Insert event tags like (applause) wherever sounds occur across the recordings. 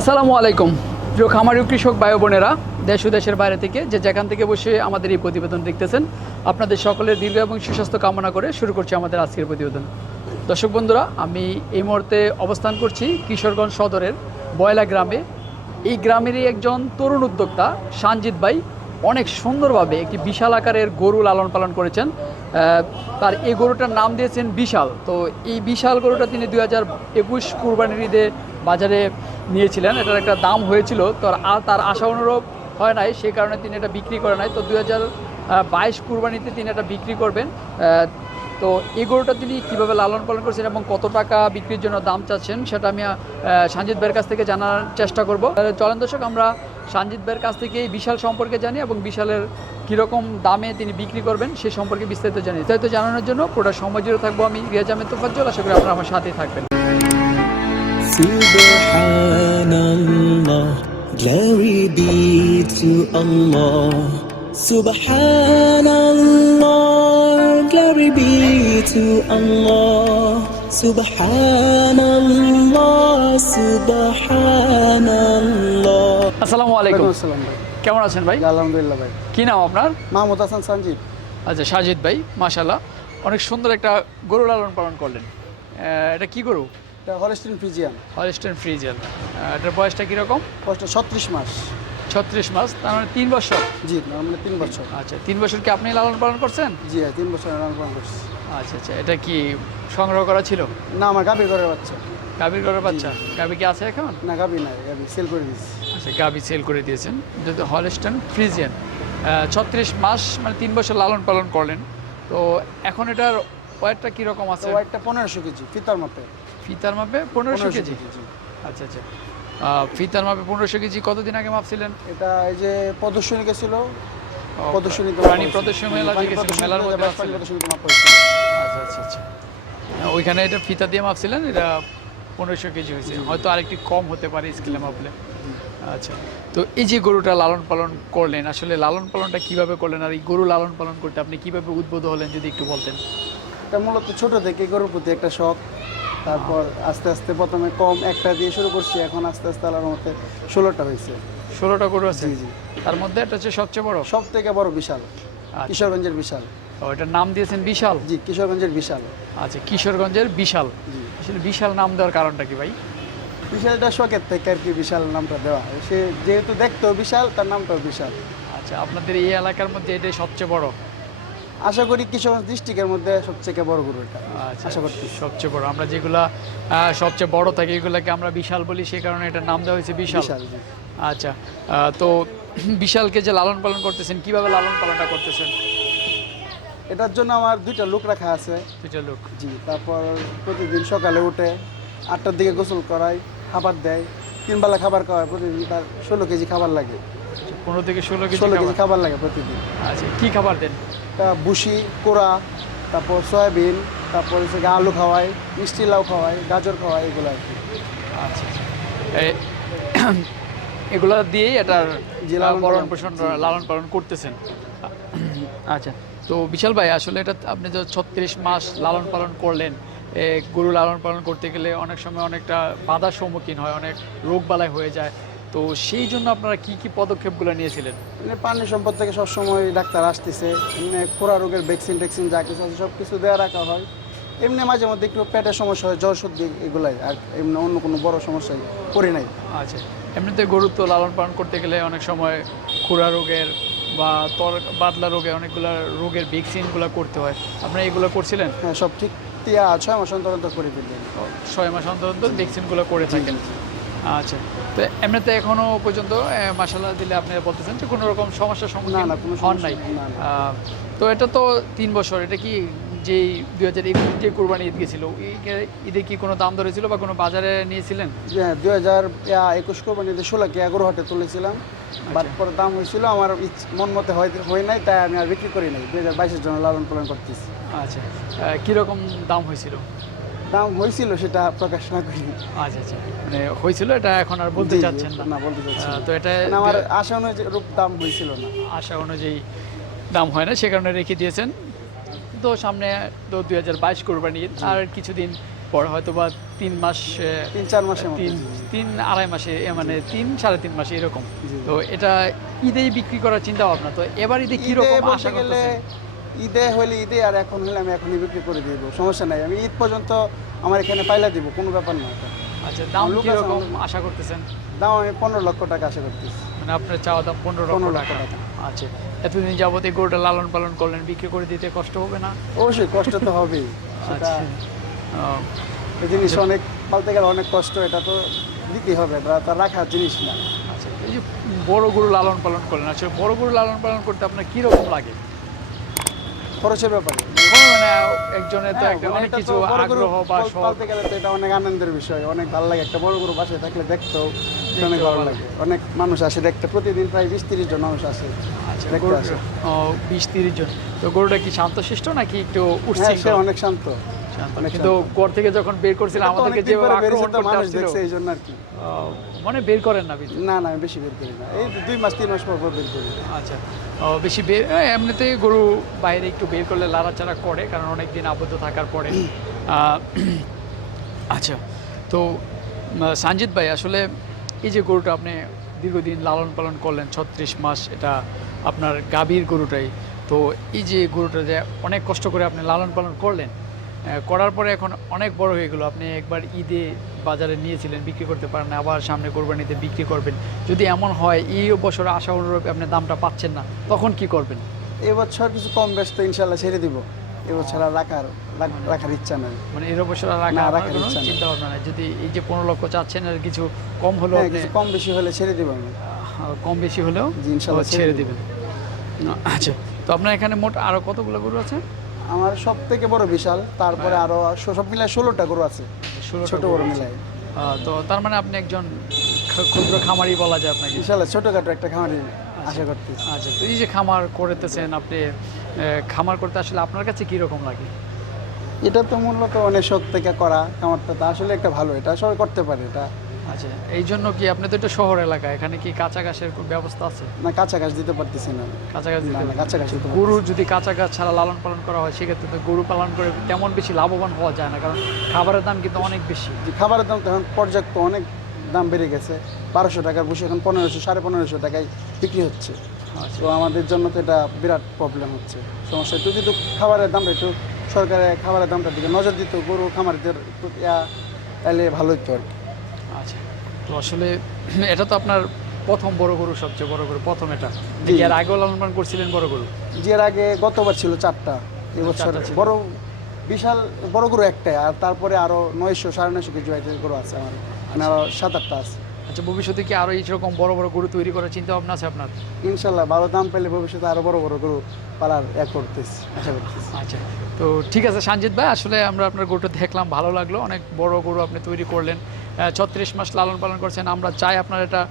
আসসালামু আলাইকুম। প্রিয় খামারি কৃষক ভাই বোনেরা, দেশ দেশের বাইরে থেকে যে যেখান থেকে বসে আমাদের এই প্রতিবেদন দেখতেছেন, আপনাদের সকলের দীর্ঘ এবং সুস্বাস্থ্য কামনা করে শুরু করছি আমাদের আজকের প্রতিবেদন। দর্শক বন্ধুরা, আমি এই মুহূর্তে অবস্থান করছি কিশোরগঞ্জ সদরের বয়লা গ্রামে। এই গ্রামেরই একজন তরুণ উদ্যোক্তা, সানজিৎ ভাই, অনেক সুন্দরভাবে একটি বিশাল আকারের গরু লালন পালন করেছেন। তার এই গরুটার নাম দিয়েছেন বিশাল। তো এই বিশাল গরুটা তিনি দুই হাজার একুশ কুরবানির ঈদে বাজারে নিয়েছিলেন, এটার একটা দাম হয়েছিল, তো তার আশা অনুরূপ হয় নাই সেই কারণে তিনি এটা বিক্রি করে নাই। তো দুই হাজার বাইশ কুরবানিতে তিনি এটা বিক্রি করবেন। তো এই গরুটা তিনি কীভাবে লালন পালন করছেন এবং কত টাকা বিক্রির জন্য দাম চাচ্ছেন, সেটা আমি সঞ্জিত ভাইয়ের কাছ থেকে জানার চেষ্টা করব। চলেন দর্শক, আমরা সঞ্জিত ভাইয়ের কাছ থেকে এই বিশাল সম্পর্কে জানি এবং বিশালের কীরকম দামে তিনি বিক্রি করবেন, সে সম্পর্কে বিস্তারিত জানি। বিস্তারিত জানানোর জন্য পুরোটা সময় জুড়ে থাকব আমি, রিয়াজ আহমেদ তোফাজ্জল, আশা করি আপনারা আমার সাথেই থাকবেন। Subhanallah, glory be to Allah. Subhanallah, glory be to Allah. Subhanallah, Subhanallah. আসসালামু আলাইকুম। আসসালাম ভাই। কেমন আছেন ভাই? আলহামদুলিল্লাহ ভাই। কি নাম আপনার? মাহমুদ হাসান সঞ্জীব আচ্ছা সাজিদ ভাই মাশাল্লাহ অনেক সুন্দর একটা গরু লালন পালন করলেন। এটা কি গরু? এটা হলস্টিন ফিজিয়ান হলিস্টেন ফ্রিজেল এটার বয়সটা কীরকম? কষ্ট ছত্রিশ মাস। ছত্রিশ মাস তার মানে তিন বছর? জি মানে তিন বছর। আচ্ছা তিন বছর কি আপনি লালন পালন করছেন? জি হ্যাঁ তিন বছর লালন পালন করছি। আচ্ছা আচ্ছা এটা কি সংগ্রহ করা ছিল? না আমার গাভি ঘরের বাচ্চা। গাভীর ঘরের বাচ্চা? গাভী কি আছে এখন? না গাভি নাই গাভি সেল করে দিয়েছি। আচ্ছা গাভী সেল করে দিয়েছেন। যদি হলিস্টন ফ্রিজিয়ান। ছত্রিশ মাস মানে তিন বছর লালন পালন করলেন। তো এখন এটার ওয়েটটা কীরকম আছে? একটা পনেরোশো কেজি ফিতার মাপে ফিতার মাপে পনেরোশো কেজি? আচ্ছা আচ্ছা। ফিতার মাপে পনেরোশো কেজি কতদিন আগে মাপছিলেন এটা এই যে প্রদর্শনী গেছিল প্রদর্শনী প্রাণী প্রদর্শনী মেলা যে গেছিল, মেলার মধ্যে আচ্ছা আচ্ছা আচ্ছা। ওইখানে এটা ফিতা দিয়ে মাপছিলেন এটা পনেরোশো কেজি হয়েছে। হয়তো আরেকটি কম হতে পারে স্কেলে মাপলে। আচ্ছা তো এই যে গরুটা লালন পালন করলেন আসলে লালন পালনটা কীভাবে করলেন আর এই গরু লালন পালন করতে আপনি কীভাবে উদ্বুদ্ধ হলেন যদি একটু বলতেন? এটা মূলত ছোট থেকে গরুর প্রতি একটা শখ। তারপর আস্তে আস্তে প্রথমে কম একটা দিয়ে শুরু করছি এখন আস্তে আস্তে আল্লাহর মতে ষোলোটা হয়েছে। ষোলোটা গরু আছে? জি তার মধ্যে একটা হচ্ছে সবচেয়ে বড়? সব থেকে বড় বিশাল আচ্ছা। কিশোরগঞ্জের বিশাল। ও, এটার নাম দিয়েছেন বিশাল? জি কিশোরগঞ্জের বিশাল। আচ্ছা কিশোরগঞ্জের বিশাল। আসলে বিশাল নাম দেওয়ার কারণটা কি ভাই? বিশালটা শখের থেকে আর কি বিশাল নামটা দেওয়া সে যেহেতু দেখতো বিশাল তার নামটাও বিশাল। আচ্ছা আপনাদের এই এলাকার মধ্যে এটাই সবচেয়ে বড়? আশা করি কিশোরগঞ্জ ডিস্ট্রিক্টের মধ্যে সবথেকে বড় গরু এটা। আচ্ছা আশা করছি। সবচেয়ে বড়। আমরা যেগুলা সবচেয়ে বড় থাকে এগুলাকে আমরা বিশাল বলি সেই কারণে এটার নাম দেওয়া হয়েছে বিশাল। আচ্ছা তো বিশালকে যে লালন পালন করতেছেন কীভাবে লালন পালনটা করতেছেন? এটার জন্য আমার দুইটা লোক রাখা আছে। দুইটা লোক। জি তারপর প্রতিদিন সকালে উঠে আটটার দিকে গোসল করাই খাবার দেয় তিন বেলা খাবার খাওয়ায় প্রতিদিন তার ষোলো কেজি খাবার লাগে। পনেরো থেকে ষোলো কেজি ষোলো কেজি। খাবার লাগে প্রতিদিন। আচ্ছা কী খাবার দেন? তা বুসি কোড়া তারপর সয়াবিন তারপর হচ্ছে আলু খাওয়াই মিষ্টি লাউ খাওয়াই গাজর খাওয়াই এগুলো আর কি। আচ্ছা আচ্ছা। এ- দিয়েই এটার জি, লালন পালন। পোষণ লালন পালন করতেছেন। আচ্ছা তো বিশাল ভাই আসলে এটা আপনি যে ছত্রিশ মাস লালন পালন করলেন এ, গরু লালন পালন করতে গেলে অনেক সময় অনেকটা বাধার সম্মুখীন হয় অনেক রোগ বালাই হয়ে যায়। তো সেই জন্য আপনারা কি কি পদক্ষেপগুলো নিয়েছিলেন? মানে পানি সম্পদ থেকে সবসময় ডাক্তার আসতেছে এমনি খোরা রোগের ভ্যাকসিন ট্যাকসিন যা কিছু আছে সব কিছু দেওয়া রাখা হয়। এমনি মাঝে মধ্যে একটু পেটের সমস্যা হয় জ্বর সর্দি এগুলাই আর এমনি অন্য কোনো বড় সমস্যায় পড়ি নাই। আচ্ছা এমনিতে গরু তো লালন পালন করতে গেলে অনেক সময় খুরা রোগের বা তর বাদলা রোগের অনেকগুলো রোগের ভ্যাকসিনগুলো করতে হয়। আপনারা এগুলো করছিলেন? হ্যাঁ সব ঠিক ছয় মাস অন্তর অন্তর করে ফেললেন। ছয় মাস অন্তর অন্তর ভ্যাকসিনগুলো করে থাকেন। আচ্ছা। তো এমনিতে এখনও পর্যন্ত মাসাল্লাহ দিলে আপনি বলতেছেন যে কোনো রকম সমস্যার সম্মুখীন হন নাই। তো এটা তো তিন বছর এটা কি যেই দুই হাজার একুশ যে কোরবানি ঈদ গেছিল ঈদে কি কোনো দাম ধরেছিল বা কোনো বাজারে নিয়েছিলেন? হ্যাঁ দুই হাজার একুশ কোরবানিতে ষোলোকে এগারো হাটে তুলেছিলাম বাট পরে দাম হয়েছিল আমার মন মতে হয় হয় নাই তাই আমি আর বিক্রি করি নাই। দুই হাজার বাইশের জন্য লালন পালন করতেছি। আচ্ছা। কীরকম দাম হয়েছিল? দাম হয়েছিল সেটা প্রকাশ না করি। আচ্ছা আচ্ছা। মানে হয়েছিল এটা এখন আর বলতে চাচ্ছেন না। না বলতে চাচ্ছি তো এটা মানে আমার আশা অনুযায়ী রূপ দাম হয়েছিল না। আশা অনুযায়ী দাম হয় না সে কারণে রেখে দিয়েছেন। তো সামনে তো দুই হাজার বাইশ কোরবানি ঈদ, আর কিছুদিন পর হয়তো বা তিন মাস তিন চার মতো তিন। তিন আড়াই মাসে মানে তিন সাড়ে তিন মাসে এরকম। তো এটা ঈদেই বিক্রি করার চিন্তা ভাবনা। তো এবার ঈদে কীরকম আশা গেলে করতেছেন? ঈদে হলে ঈদে আর এখন হলে আমি এখনই বিক্রি করে দিব সমস্যা নাই। আমি ঈদ পর্যন্ত আমার এখানে পাইলা দিব কোনো ব্যাপার না। আচ্ছা দাম কীরকম আশা করতেছেন? দাম আমি পনেরো লক্ষ টাকা আশা করতেছি। মানে আপনার চাওয়া দাম পনেরো লক্ষ 15 লক্ষ টাকা। আচ্ছা এতদিন যাবত এই গরুটা লালন পালন করলেন বিক্রি করে দিতে কষ্ট হবে না? অবশ্যই কষ্ট তো হবেই সেটা আচ্ছা এই জিনিস অনেক পালতে গেলে অনেক কষ্ট এটা তো দিতেই হবে এটা তো রাখার জিনিস না। আচ্ছা এই যে বড় গরু লালন পালন করলেন আচ্ছা বড় গরু লালন পালন করতে আপনার কীরকম লাগে? খরচের ব্যাপারে? মানে একজনের তো হ্যাঁ, একটা মানে অনেক কিছু আগ্রহ বা পালতে গেলে তো এটা অনেক আনন্দের বিষয় অনেক ভালো লাগে। একটা বড় গরু বাসায় থাকলে দেখতেও অনেক ভালো লাগে। অনেক মানুষ আসে দেখতে প্রতিদিন প্রায় বিশ তিরিশ জন মানুষ আসে আচ্ছা বিশ তিরিশ জন। তো গরুটা কি শান্তশিষ্ট নাকি একটু হ্যাঁ উঠছে অনেক শান্ত। অনেক কিন্তু ঘর থেকে যখন বের করছিলাম আমাদেরকে বেরিয়েছে আক্রমণ করতে আসছিল। এই জন্য আর কি আহ, মানে বের করেন না না না আমি বেশি বের করি না। এই দুই মাস তিন মাস পর পর বের করি। আচ্ছা। বেশি বের এমনিতে গরু বাইরে একটু বের করলে লাড়াচাড়া করে কারণ অনেক দিন আবদ্ধ থাকার পরে। (clears throat) আহ, আচ্ছা তো সঞ্জিত ভাই আসলে এই যে গরুটা আপনি দীর্ঘদিন লালন পালন করলেন ছত্রিশ মাস এটা আপনার গাভীর গরুটাই। তো এই যে গরুটা যে অনেক কষ্ট করে আপনি লালন পালন করলেন করার পরে এখন অনেক বড় হয়ে গেলো। আপনি একবার ঈদে বাজারে নিয়েছিলেন বিক্রি করতে পারেন না আবার সামনে কোরবানিতে বিক্রি করবেন। যদি এমন হয় এই বছর আশা অনুরূপ আপনি দামটা পাচ্ছেন না তখন কি করবেন? এবছর কিছু কম বেশ তো ইনশাল্লাহ ছেড়ে দিব। এবছর আর রাখার রাখার ইচ্ছা নাই। মানে এর বছর আর রাখা রাখার ইচ্ছা। চিন্তা ভাবনা নাই। যদি এই যে পনেরো লক্ষ চাচ্ছেন আর কিছু কম হলেও হ্যাঁ কিছু কম বেশি হলে ছেড়ে দিব আমি। কম বেশি হলেও ইনশাল্লাহ ছেড়ে ছেড়ে দিবেন। আচ্ছা তো আপনার এখানে মোট আরও কতগুলো গরু আছে? আমার সব থেকে বড় বিশাল তারপরে। আরও সব মিলায় ষোলোটা গরু আছে ছোট গরু মিলায়। তো তার মানে আপনি একজন ক্ষুদ্র খামারি বলা যায় আপনাকে? ইনশাল্লাহ ছোটখাটো একটা খামারি আশা করতেছি। আচ্ছা তো এই যে খামার করতেছেন আপনি খামার করতে আসলে আপনার কাছে কি রকম লাগে? এটা তো মূলত অনেক শখ থেকে করা খামারটা তো আসলে একটা ভালো এটা সবাই করতে পারে এটা আচ্ছা এই জন্য কি আপনি তো একটা শহর এলাকা এখানে কি কাঁচা ঘাসের ব্যবস্থা আছে? না কাঁচা ঘাস দিতে পারতেছি না। কাঁচা ঘাস দিতে কাঁচা ঘাস দিতে গরু যদি কাঁচা ঘাস ছাড়া লালন পালন করা হয় সেক্ষেত্রে তো গরু পালন করে তেমন বেশি লাভবান হওয়া যায় না কারণ খাবারের দাম কিন্তু অনেক বেশি। খাবারের দাম তো এখন পর্যাপ্ত অনেক দাম বেড়ে গেছে। বারোশো টাকার বসে এখন পনেরোশো সাড়ে পনেরোশো টাকায় বিক্রি হচ্ছে। আচ্ছা। তো আমাদের জন্য তো এটা বিরাট প্রবলেম হচ্ছে। সমস্যা একটু যদি খাবারের দামটা একটু সরকারের খাবারের দামটার দিকে নজর দিত গরু খামারিদের তাহলে ভালো হতো আর কি। আচ্ছা। তো আসলে (clears throat) এটা তো আপনার প্রথম বড় গরু সবচেয়ে বড় গরু প্রথম এটা। এর আগেও লালন করছিলেন বড় গরু? এর আগে গতবার ছিল চারটা এবছর বড় বিশাল বড় গরু একটাই আর তারপরে আরও নয়শো সাড়ে নয়শো কেজি গরু আছে আমার। মানে আরও সাত আটটা আছে। আচ্ছা ভবিষ্যতে কি আরও এইরকম বড় বড় গরু তৈরি করার চিন্তা ভাবনা আছে আপনার? ইনশাল্লাহ ভালো দাম পেলে ভবিষ্যতে আরও বড় বড় গরু পালার এক করতেছি আশা করতেছি। আচ্ছা তো ঠিক আছে সঞ্জিত ভাই আসলে আমরা আপনার গরুটা দেখলাম ভালো লাগল। অনেক বড় গরু আপনি তৈরি করলেন। ছত্রিশ মাস লালন পালন করছেন। আমরা চাই আপনার এটা,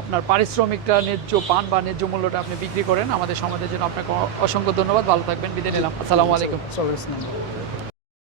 আপনার পারিশ্রমিকটা, ন্যায্য পান বা ন্যায্য মূল্যটা আপনি বিক্রি করেন। আমাদের সমাজের জন্য আপনাকে অসংখ্য ধন্যবাদ। ভালো থাকবেন। বিদায় নিলাম। আসসালামু আলাইকুম।